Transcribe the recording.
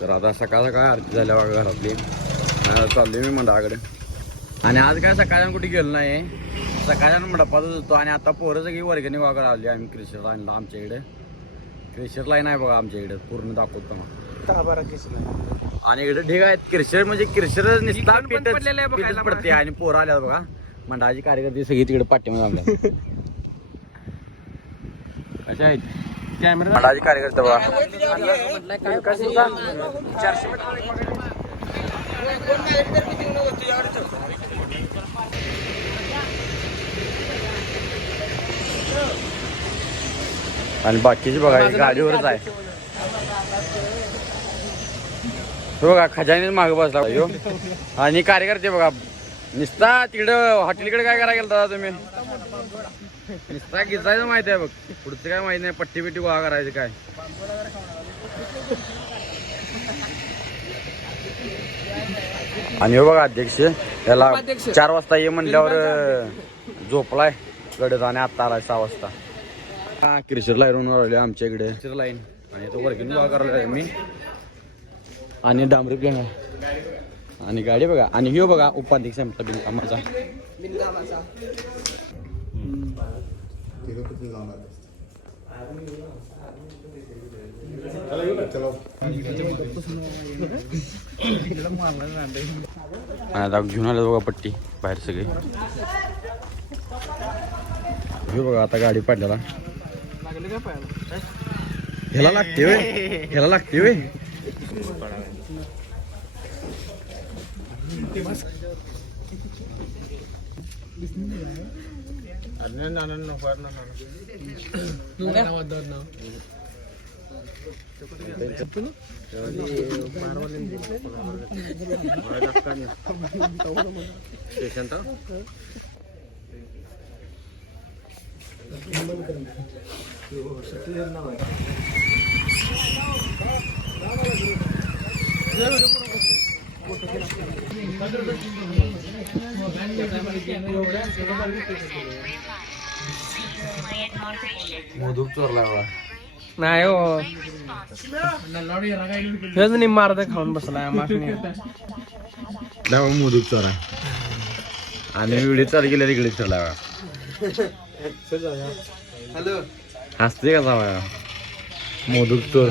तर आता सकाळ सकाळ आरती झाल्या बघा घरातली. चाललोय मी मंडळाकडे. आणि आज काय सकाळच्यानं कुठे गेलो नाही. सकाळच्यानं मंडपातच होतो. आणि आता पोरं सगळी वर्गणी वागर आली. आम्ही क्रिशर लाईनला आमच्या इकडे. क्रिशर लाईन आहे बघा आमच्या इकडे पूर्ण दाखवतो मग. आणि इकडे ढीग आहेत. क्रिशर म्हणजे क्रिशर निसता पीठच पडते. आणि पोरं आल्यात बघा. मंडळाची कार्यकर्ते सगळी तिकडे पाठीमध्ये आमल्या. कशा आहेत मंडळाची कार्यकर्ते बघा. आणि बाकीची बघा गाडीवरच आहे. बघा खजानीच मागे बसला यो. आणि कार्यकर्ते बघा निसता तिकडं हॉटेलकडे काय करायला गेलता तुम्ही? निसता गिजायचं माहित आहे बघ. पुढचं काय माहित नाही. पट्टी बिट्टी गोळा करायचं काय. आणि हो बघा अध्यक्ष याला 4 वाजता ये म्हणल्यावर झोपलाय गडद. आणि आता आलाय 6 वाजता. हा क्रिशर लाईन राहिले आमच्या इकडे क्रिशर लाईन. आणि तो वर्किंग गोळा करायला मी. आणि डांबरी प्लेन आहे. आणि गाडी बघा. आणि ह्यो बघा उपाध्यक्ष आमचा बिनकामाचा. आता घेऊन आलं बघा पट्टी बाहेर सगळे. हे बघा आता गाडी पाडल्याला. ह्याला लागते वे. ह्याला लागते वे. मोदूक चोरला बघा. नाही हो हेच निम्मार्ध खाऊन बसलाय. मोदूक चोरा. आणि व्हिडिओ चालू केल्या तिकडे चला. हॅलो हसते का मोदूक चोर.